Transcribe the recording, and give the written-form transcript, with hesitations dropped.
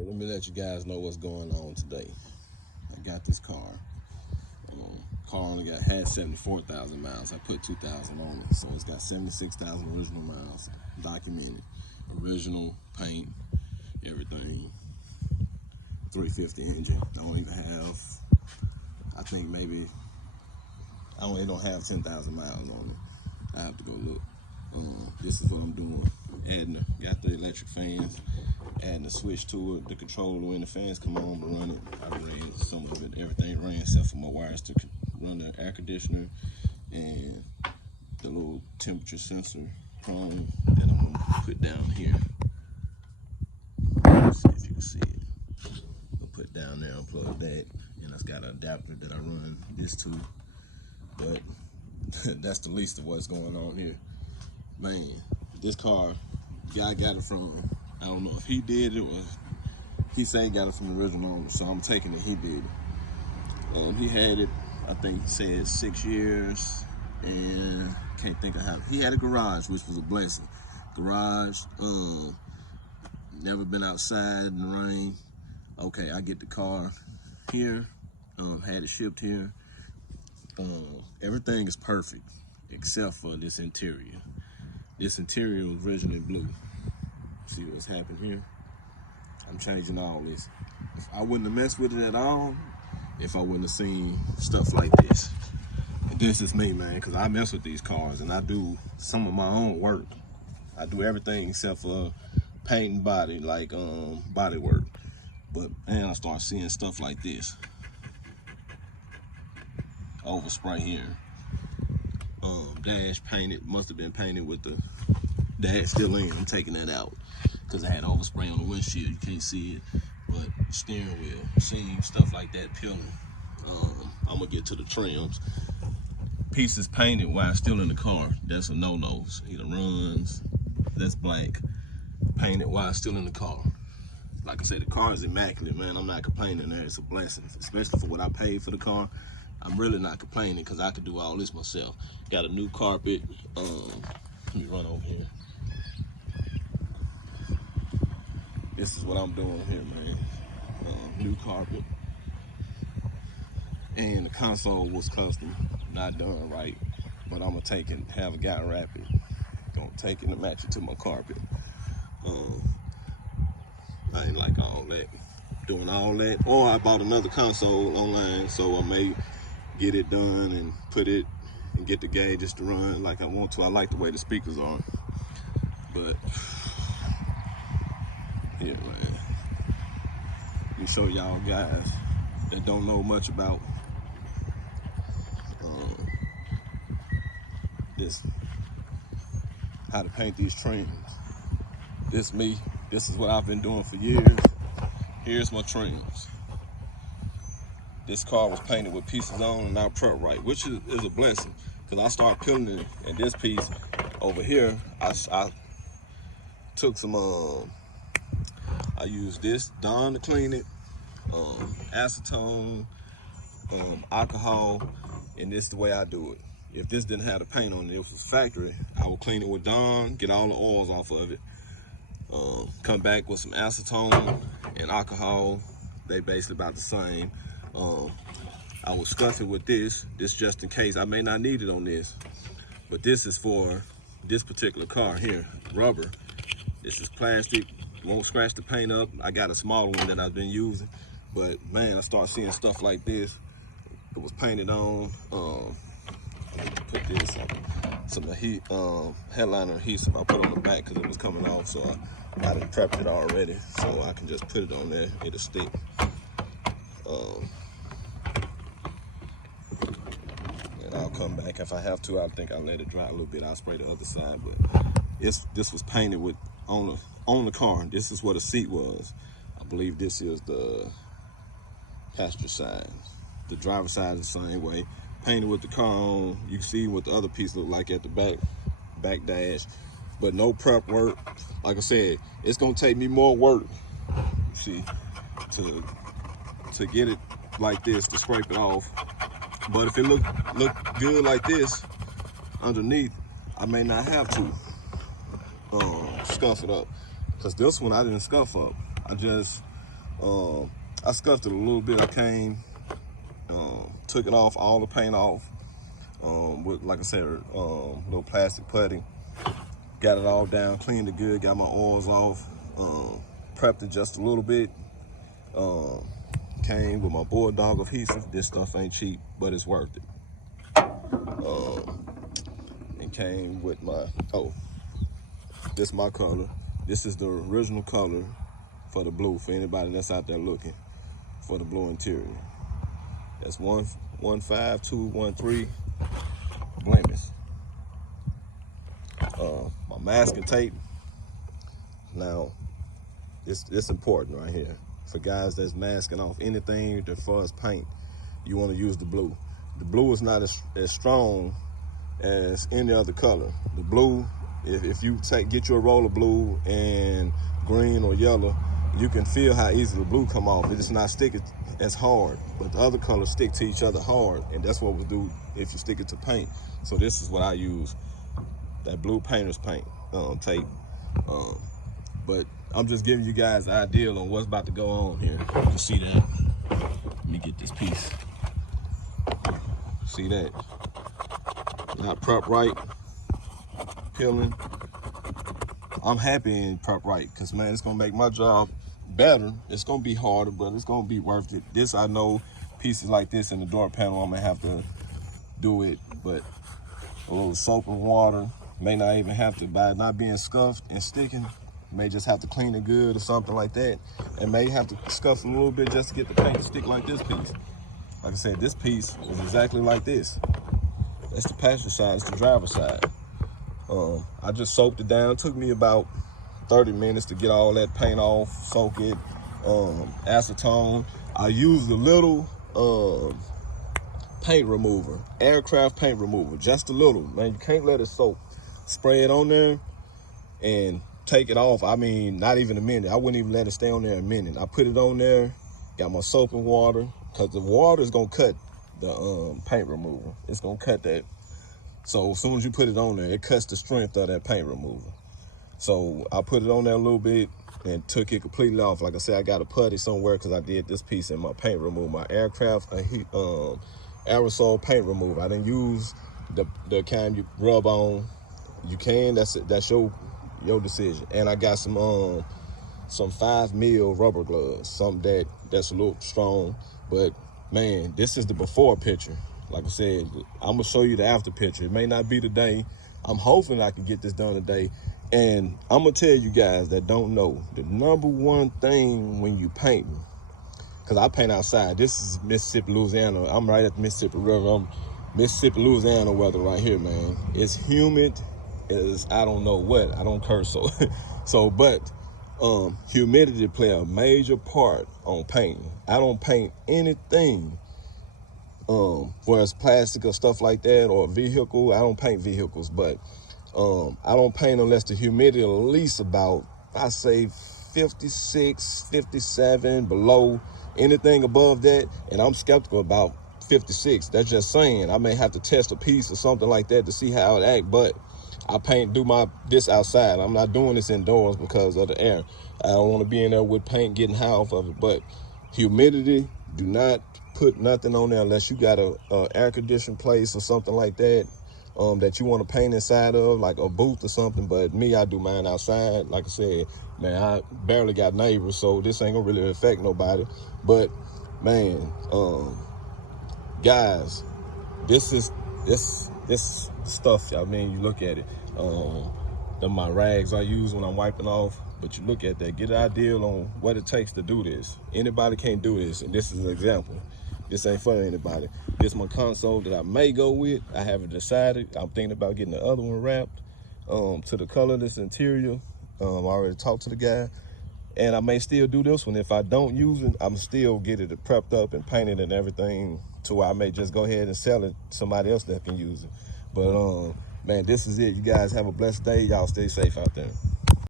Alright, let me let you guys know what's going on today. I got this car. Car only had 74,000 miles. I put 2,000 on it, so it's got 76,000 original miles documented. Original paint, everything. 350 engine. I don't even have, I think maybe, it don't have 10,000 miles on it. I have to go look. This is what I'm doing. Got the electric fans, adding a switch to it, the controller when the fans come on to run it. I ran some of it, everything ran except for my wires to run the air conditioner and the little temperature sensor prong that I'm gonna put down here. Let's see if you can see it. I'll put down there, unplug that, and it's got an adapter that I run this to. But that's the least of what's going on here. Man, this car, the guy got it from, I don't know if he did it or he said he got it from the original owner, so I'm taking it he did it. He had it, I think he said 6 years, and can't think of how. He had a garage, which was a blessing. Garage, never been outside in the rain. Okay, I get the car here, had it shipped here. Everything is perfect except for this interior. This interior was originally blue. See what's happened here? I'm changing all this. I wouldn't have messed with it at all if I wouldn't have seen stuff like this. And this is me, man, because I mess with these cars and I do some of my own work. I do everything except for paint and body, like body work. But man, I start seeing stuff like this. Overspray here. Dash painted, must have been painted with the dash still in. I'm taking that out because I had overspray on the windshield. You can't see it, but steering wheel, seeing stuff like that peeling. I'm gonna get to the trims. Pieces painted while still in the car. That's a no-no. Either runs, that's black. Painted while still in the car. Like I said, the car is immaculate, man. I'm not complaining there. It's a blessing, especially for what I paid for the car. I'm really not complaining because I could do all this myself. Got a new carpet. Let me run over here. This is what I'm doing here, man. New carpet. And the console was custom, not done right. But I'm gonna take it, have a guy wrap it. Gonna take it and match it to my carpet. I ain't like all that. Doing all that. Or I bought another console online, so I may get it done and put it and get the gauges to run like I want to. I like the way the speakers are. But yeah, man. Let me show y'all guys that don't know much about this, how to paint these trims. This me. This is what I've been doing for years. Here's my trims. This car was painted with pieces on and not prep right, which is a blessing. Because I started peeling it, and this piece over here, I took some, I used this Dawn to clean it, acetone, alcohol, and this is the way I do it. If this didn't have the paint on it, if it was factory, I would clean it with Dawn, get all the oils off of it, come back with some acetone and alcohol. They basically about the same. I will scuff it with this just in case. I may not need it on this, but this is for this particular car here, rubber. This is plastic, won't scratch the paint up. I got a smaller one that I've been using, but man, I start seeing stuff like this. It was painted on. Put this some headliner adhesive I put on the back because it was coming off, so I done prepped it already, so I can just put it on there. It'll stick. And I'll come back if I have to. I think I'll let it dry a little bit. I'll spray the other side, but this was painted with on the car. This is what a seat was. I believe this is the passenger side. The driver's side is the same way. Painted with the car on. You can see what the other piece look like at the back dash, but no prep work. Like I said, it's gonna take me more work, see, to get it like this, to scrape it off. But if it look good like this underneath, I may not have to scuff it up, because this one I didn't scuff up. I just I scuffed it a little bit. I came, took it off, all the paint off, with, like I said, little plastic putty. Got it all down, cleaned it good, got my oils off, prepped it just a little bit. Came with my Bulldog adhesive. This stuff ain't cheap, but it's worth it. And came with my, this is my color. This is the original color for the blue, for anybody that's out there looking for the blue interior. That's 15213 blemish. My masking tape. Now, it's important right here. For guys that's masking off anything as far as paint, you want to use the blue. The blue is not as strong as any other color. The blue, if you get you a roll of blue and green or yellow, you can feel how easy the blue come off. It is not sticking as hard, but the other colors stick to each other hard, and that's what we do if you stick it to paint. So this is what I use, that blue painter's paint tape. But I'm just giving you guys an idea on what's about to go on here. You can see that. Let me get this piece. See that? Not prep right, peeling. I'm happy in prep right, because man, it's gonna make my job better. It's gonna be harder, but it's gonna be worth it. This, I know, pieces like this in the door panel, I'm gonna have to do it, but a little soap and water, may not even have to, by not being scuffed and sticking, may just have to clean it good or something like that, and may have to scuff a little bit just to get the paint to stick like this piece. Like I said, this piece is exactly like this. That's the passenger side, it's the driver's side. I just soaked it down. It took me about 30 minutes to get all that paint off, soak it, acetone. I used a little paint remover, aircraft paint remover, just a little. Man, you can't let it soak. Spray it on there and take it off. I mean, not even a minute. I wouldn't even let it stay on there a minute. I put it on there, got my soap and water, because the water is gonna cut the paint remover. It's gonna cut that. So as soon as you put it on there, it cuts the strength of that paint remover. So I put it on there a little bit and took it completely off. Like I said, I got a putty somewhere because I did this piece in my paint remover, my aircraft aerosol paint remover. I didn't use the kind you rub on. You can, that's your decision. And I got some 5mm rubber gloves, something that's a little strong. But man, this is the before picture. Like I said, I'm gonna show you the after picture. It may not be today. I'm hoping I can get this done today. And I'm gonna tell you guys that don't know, the number one thing when you painting, because I paint outside. This is Mississippi, Louisiana. I'm right at the Mississippi River. I'm Mississippi, Louisiana weather right here, man. It's humid as I don't know what. I don't curse, but humidity play a major part on painting. I don't paint anything whether it's plastic or stuff like that, or a vehicle. I don't paint vehicles, but I don't paint unless the humidity at least about, I say 56, 57 below. Anything above that, and I'm skeptical about 56. That's just saying. I may have to test a piece or something like that to see how it act, but I do this outside. I'm not doing this indoors because of the air. I don't want to be in there with paint getting high off of it. But humidity, do not put nothing on there unless you got a air conditioned place or something like that that you want to paint inside of, like a booth or something. But me, I do mine outside. Like I said, man, I barely got neighbors, so this ain't gonna really affect nobody. But man, guys, this stuff, I mean, you look at it, my rags I use when I'm wiping off, but you look at that, get an idea on what it takes to do this. Anybody can't do this, and this is an example. This ain't for anybody. This is my console that I may go with. I haven't decided. I'm thinking about getting the other one wrapped to the colorless interior. I already talked to the guy, and I may still do this one. If I don't use it, I'm still get it prepped up and painted and everything, to where I may just go ahead and sell it to somebody else that can use it. But man, this is it. You guys have a blessed day. Y'all stay safe out there.